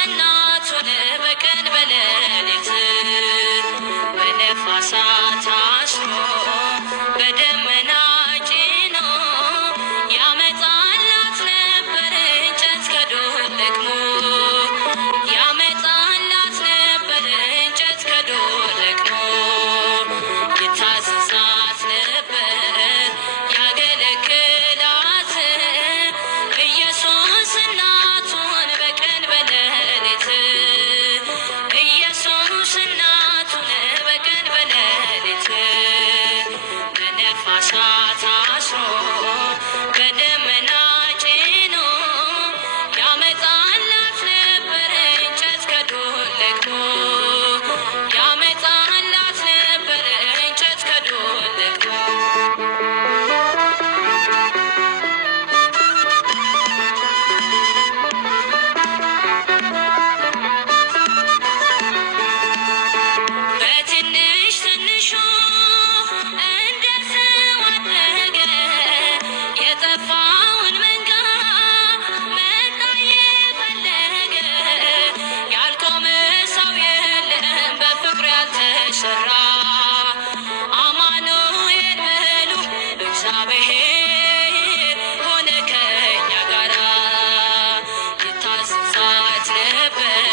እናቱን በቀን በሌሊት በነፋሳት አስሮ በደመና ጭኖ ያመጣላት ነበር እንጨት ከዱር ለቅሞ ያመጣላት ነበር እንጨት ከዱር ለቅሞ ይታዘዛት ነበር ያገለግላት ኢየሱስ እናቱን በቀን በሌሊት ኢየሱስ እናቱን በቀን በሌሊት በነፋሳት አስሮ በደመና ጭኖ ያመጣላት ነበር እንጨት ከዱር ለቅሞ ያመጣላት ነበር እንጨት ከዱር ለቅሞ በትንሽ ትንሹ እንደ ሰው አደገ የጠፋውን መንጋ መጣ የፈለገ ያልቆመ ሰው የለም በፍቅሩ ያልተሰራ አማኑኤል በሉ እግዚአብሔር ሆነ ከኛ ጋራ ይታዘዛት ነበር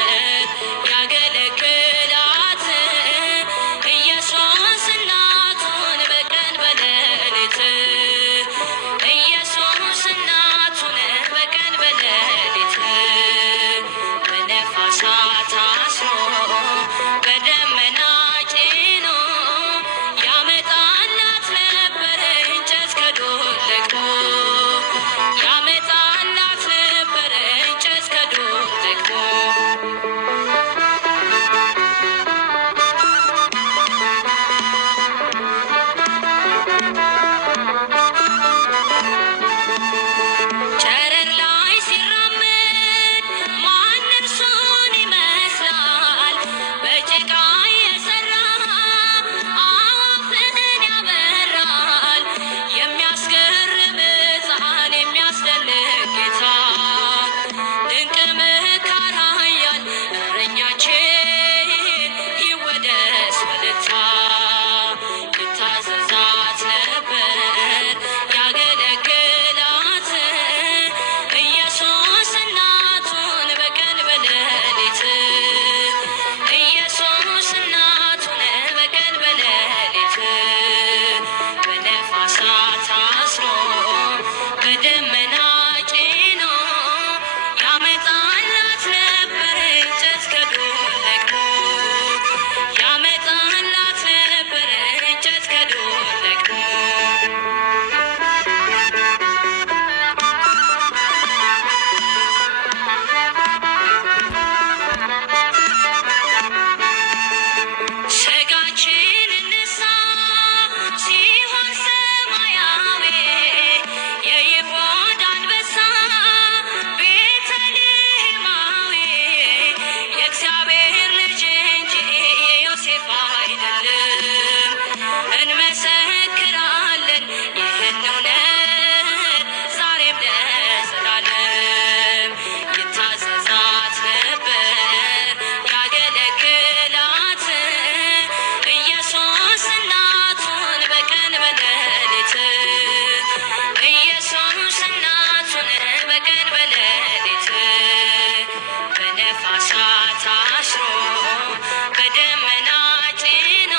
ያገለግላት ኢየሱስ እናቱን በቀን በሌሊት ኢየሱስ እናቱን በቀን በሌሊት በነፋሳት አስሮ በደመና ጭኖ ያመጣላት ነበር እንጨት ከዱር ለቅሞ ያመጣላት ነበር እንጨት ከዱር ለቅሞ ጨረር ላይ ሲራመድ ማን እርሱን ይመስላል? በጭቃ የሰራ አዋፍን ያበራል። የሚያስገርም ሕፃን የሚያስደንቅ ጌታ ድንቅ መካር ኃያል እረኛችን ይወደስ በልታ ይታዘዛት ነበር ያገለግላት ኢየሱስ እናቱን በቀን በሌሊት ኢየሱስ እናቱን በቀን በሌሊት በነፋሳት አስሮ በደመና ጭኖ ያመጣላት ነበር እንጨት ከዱር ለቅሞ ያመጣላት ነበር እንጨት ከዱር ለቅሞ ሥጋችን እነሳ ሲሆን ሰማያዊ የይሁዳ አንበሳ ቤተልሔማዊ የእግዚአብሔር ልጅ እንጂ የዮሴፍ አይደለም። እንመሰክራለን ይህን እውነት ዛሬም ለዘላለም ይታዘዛት ነበር ያገለግላት ኢየሱስ እናቱን በቀን በሌሊት ኢየሱስ እናቱን በቀን በሌሊት በነፋሳት አስሮ በደመና ጭኖ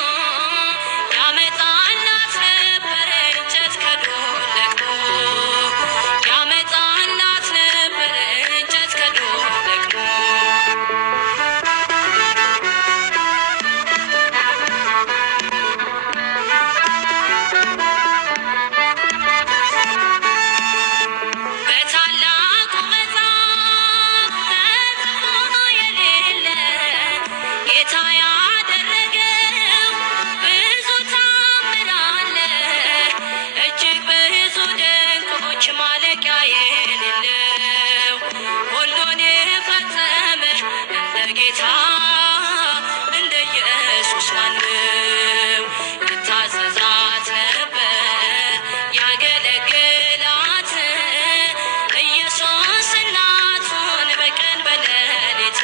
ያመጣላት ነበር እንጨት ከዱር ለቅሞ ያመጣላት ነበር እንጨት ከዱር ለቅሞ በታላቁ መጽሐፍ ተጽፎ የሌለ ጌታ ያደረገው ብዙ ታምር አለ። እጅግ ብዙ ድንቆች ማለቂያ የሌለው ሁሉን የፈጸመ እንደ ጌታ እንደ ኢየሱስ ማነው? ይታዘዛት ነበር ያገለግላት ኢየሱስ እናቱን በቀን በሌሊት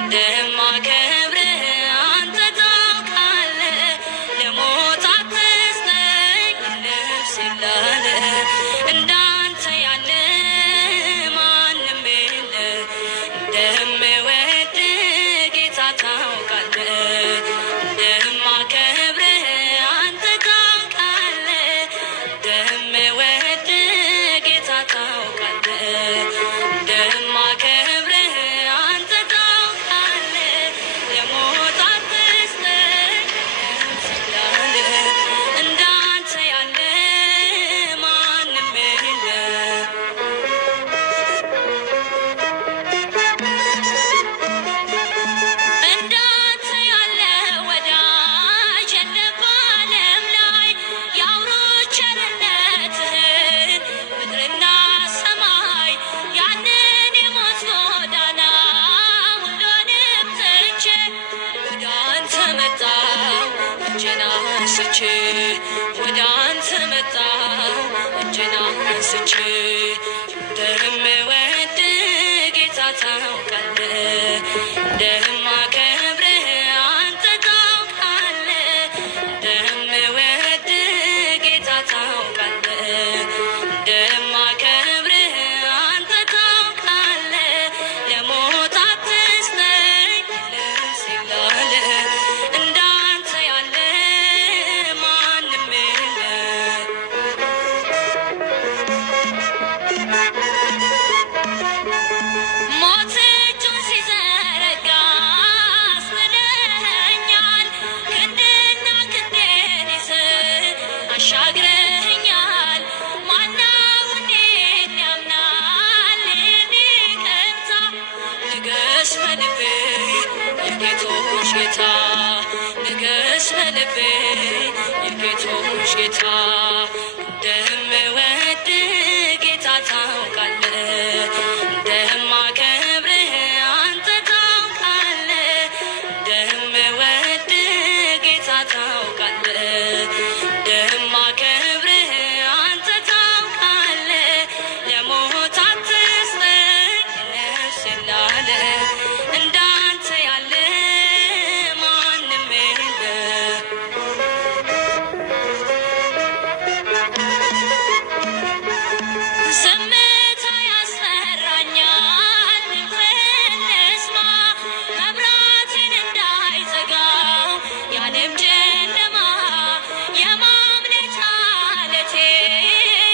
እንደማከብርህ አንተ ታውቃለህ። ለሞት አትስጠኝ ነፍሴን ላለ እንዳንተ ያለ ማንም የለ። እንደምወድ ጌታ ታውቃለህ። እንደማከብርህ አንተ ታውቃለህ። እንደምወድ ጌታ ታውቃለህ። እንደማከብርህ አንተ ታውቃለህ። ለሞት አትስጠኝ ነፍሴን ላለ እንዳንተ ያለ ማንም የለ። እንዳንተ ያለ ወዳጅ የለም በዓለም ላይ። ያውሩ ቸርነትህን ምድርና ሰማይ። ያንን የሞት ጎዳና ሁሉንም ትቼ ወደ አንተ መጣሁ እጄን አንስቼ። ወደ አንተ መጣሁ እጄን አንስቼ። እንደምወድ ጌታ ታውቃለህ። እንደማከብርህ አንተ ታውቃለህ። እንደምወድ ጌታ ታውቃለህ። እንደማከብርህ አንተ ታውቃለህ። ለሞት አትስጠኝ ነፍሴን ላለ እንዳንተ ያለ ማንም የለ። ሞት እጁን ሲዘረጋ አስጥለኸኛል። ክንድና ክንዴን ይዘህ አሻግረኸኛል። ማነው እኔን ያምናል? ይህን ይቅርታ ንገስ በልቤ የጌቶች ጌታ። ንገስ በልቤ የጌቶች ጌታ። እንደምወድ ጌታ ታውቃለህ። እንደማከብርህ አንተ ታውቃለህ። እንደምወድ ጌታ ታውቃለህ። እንደማከብርህ አንተ ታውቃለህ። ለሞት አትስጠኝ ነፍሴን ላለ እንዳንተ ያለ ማንም የለ። ዝምታ ያስፈራኛል ድምፅህን ልስማ። መብራቴን እንዳይዘጋው የዓለም ጨለማ። የማምለጫ ዓለቴ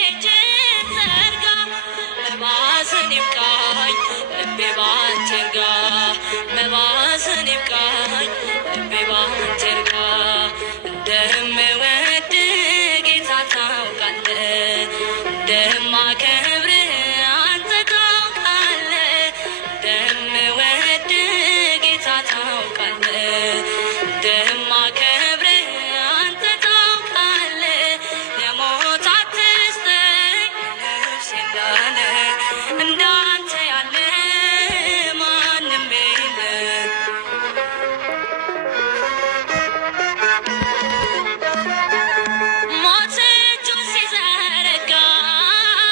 እጅህን ዘርጋ። መባዘን ይብቃኝ ልቤ ባንተ ይርጋ። መባዘን ይብቃኝ ልቤ ባንተ ይርጋ። እንደምወድ ጌታ ታውቃለህ። እንደማከብርህ አንተ ታውቃለህ። እንደምወድ ጌታ ታውቃለህ። እንደማከብርህ አንተ ታውቃለህ። ለሞት አትስጠኝ ነፍሴን ላለ እንዳንተ ያለ ማንም የለ። ሞት እጁን ሲዘረጋ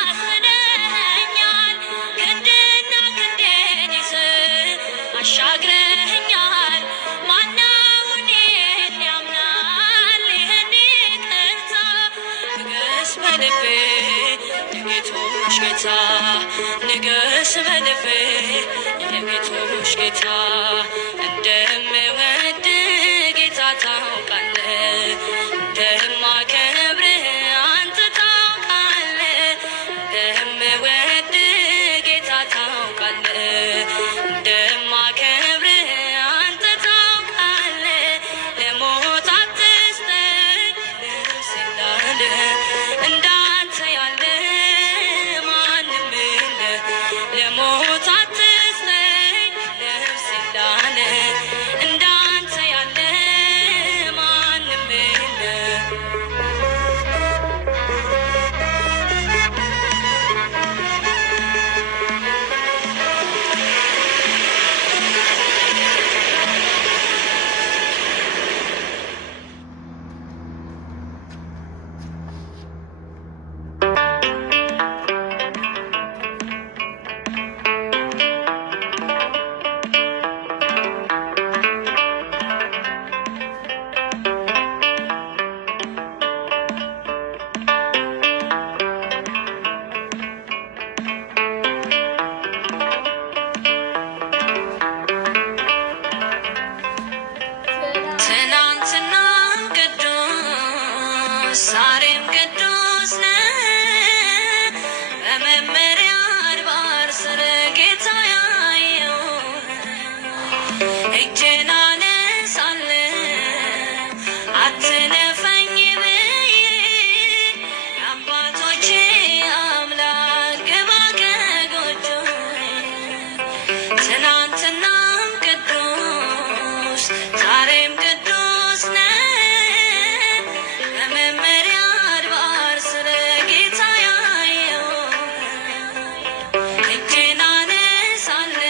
አስጥለኸኛል። ክንድና ክንዴን ይዘህ አሻግረኸኛል። ማነው እኔን ያምናል? ይህን ይቅርታ ንገስ በልቤ የጌቶች ጌታ። ንገስ በልቤ የጌቶች ጌታ። እንደምወድ ጌታ ታውቃለህ። እንደማከብርህ አንተ ታውቃለህ። እንደምወድ ጌታ ታውቃለህ። እንደማከብርህ አንተ ታውቃለህ። ለሞት አትስጠኝ ነፍሴን ላለ እንዳንተ ያለ ማንም የለ። ለሞት አትስጠኝ ነፍሴን ላለ እጄን አነሳለሁ አትለፈኝ ብዬ የአባቶቼ አምላክ ግባ ከጎጆዬ። ትናንትናም ቅዱስ ዛሬም ቅዱስ ነህ በመመሪያ አድባር ስለ ጌታ ያየው። እጄን አነሳለሁ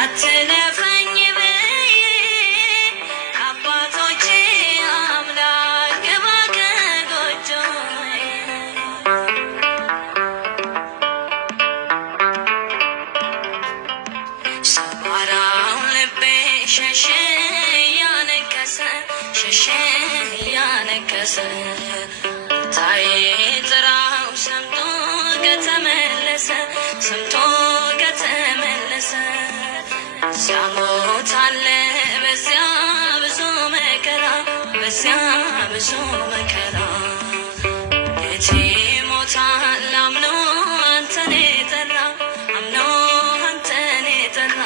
አትለፈኝ ብዬ የአባቶቼ አምላክ ግባ ከጎጆዬ። ሰባራው ልቤ ሸሸ እያነከሰ ሸሸ እያነከሰ ታዬ ጥራው ሰምቶ ከተመለሰ ሰምቶ ከተመለሰ እዚያ ሞት አለ በዚያ ብዙ መከራ በዚያ ብዙ መከራ የቴ ሞታል አምኖ አንተን የጠራ አምኖ አንተን የጠራ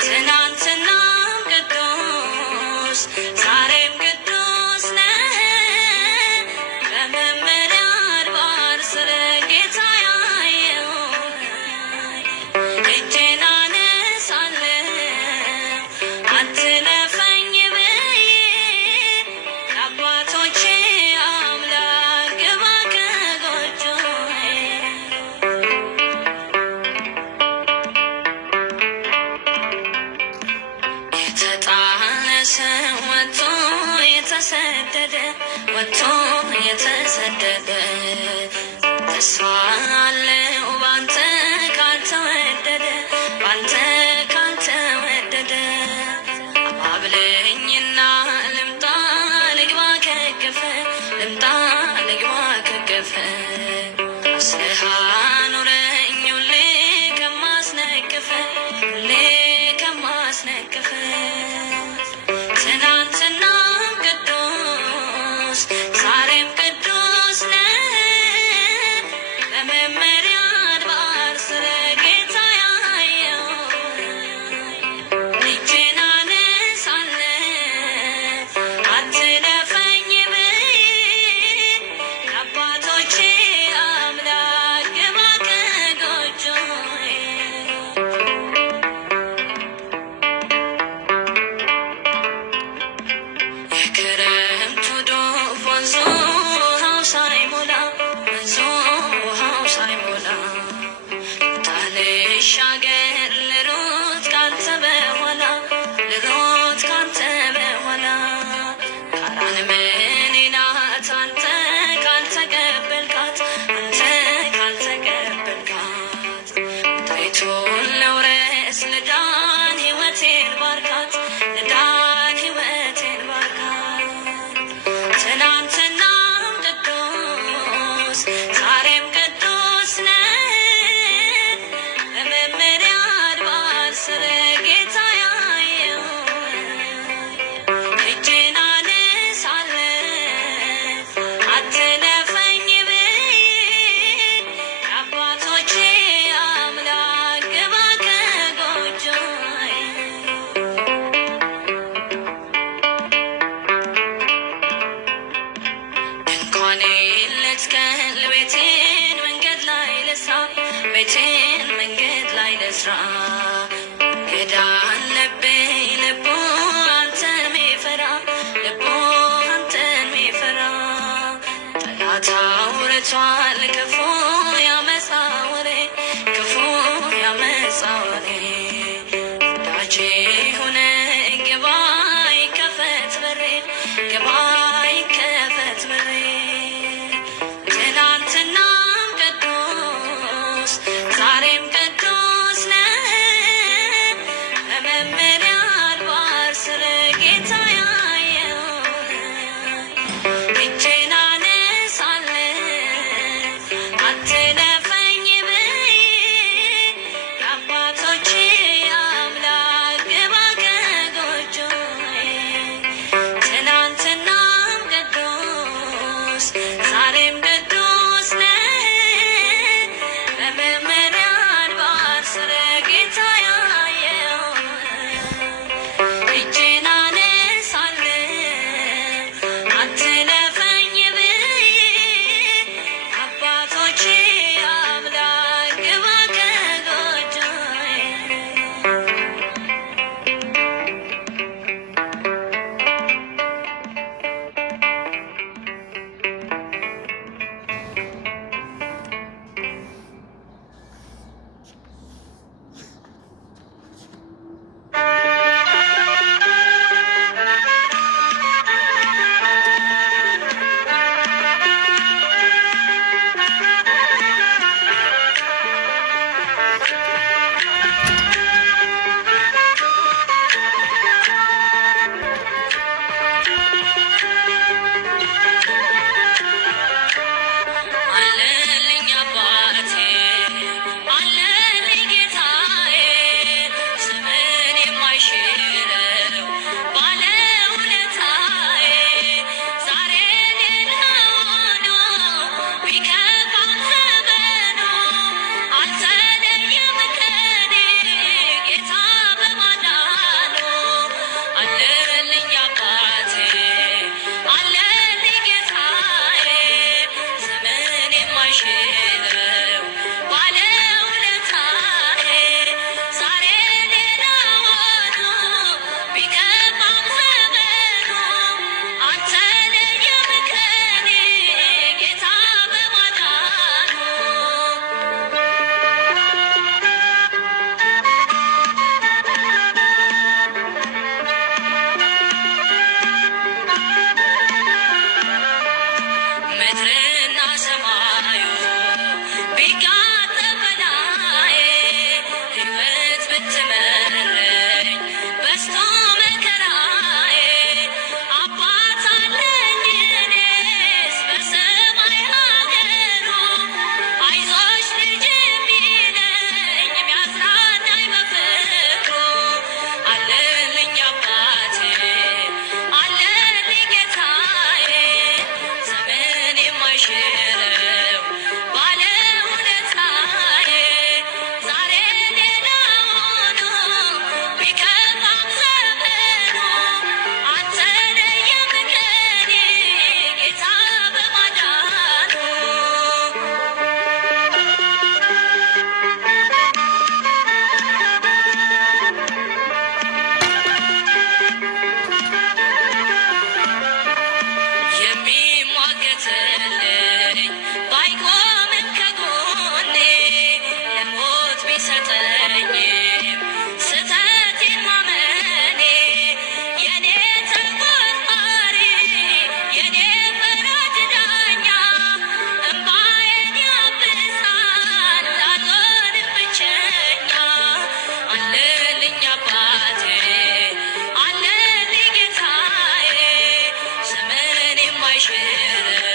ትናንትናም ቅዱስ ዛሬም ቅዱስ ነህ በመመሪያ አድባር ስለ ጌታ ያየው። እጄን አነሳለሁ አትለፈኝ ብዬ የአባቶቼ አምላክ ግባ ከጎጆዬ። የተጣለ ሰው ወጥቶ የተሰደደ ወጥቶ የተሰደደ ተስፋ አለው ባንተ ካልተወደደ ባንተ ካልተወደደ አባብለኝና ልምጣ ልግባ ከገፈ ልምጣ ልግባ ከገፈ አስለሃ ኑረኝ ሁሌ ከማስነቅፍ ሁሌ ከማስነቅፍ ትናንትናም ቅዱስ ዛሬም ቅዱስ ነህ በመመሪያ አድባር ስለ ጌታ ያየው። እጄን አነሳለሁ አትለፈኝ ብዬ የአባቶቼ አምላክ ግባ ከጎጆዬ። የክረምቱ ዶፍ ወንዙ ውሃው ሳይሞላ ወንዙ ውሃው ሳይሞላ ታልሻገር ልሮጥ ካንተ በኋላ ልሮጥ ካንተ በኋላ ካራን ምኔ ናት አንተ ካልተቀበልካት አንተ ካልተቀበልካት ምድሪቱን ልውረስ ልዳን ሕይወቴን ባርካት ልዳን ሕይወቴን ባርካት ትናንትናም ቅዱስ ዛሬም ቅዱስ ነህ በመመሪያ አድባር ስለ ጌታ ያየው። እጄን አነሳለሁ አትለፈኝ ብዬ የአባቶቼ አምላክ ግባ ከጎጆዬ። ድንኳኔን ልትከል ቤቴን መንገድ ላይ ልስራ ቤቴን መንገድ ላይ ልስራ እንግዳ አለብኝ ልቡ አንተን ሚፈራ ልቡ አንተን ሚፈራ ጠላት አውርቷል ክፉ ያመፃ ወሬ ክፉ ያመፃ ወሬ ወዳጄ ሆነ ግባ ይከፈት በሬ ግባ ይከፈት በሬ ትናንትናም ቅዱስ ዛሬም ቅዱስ ነህ የማይሽር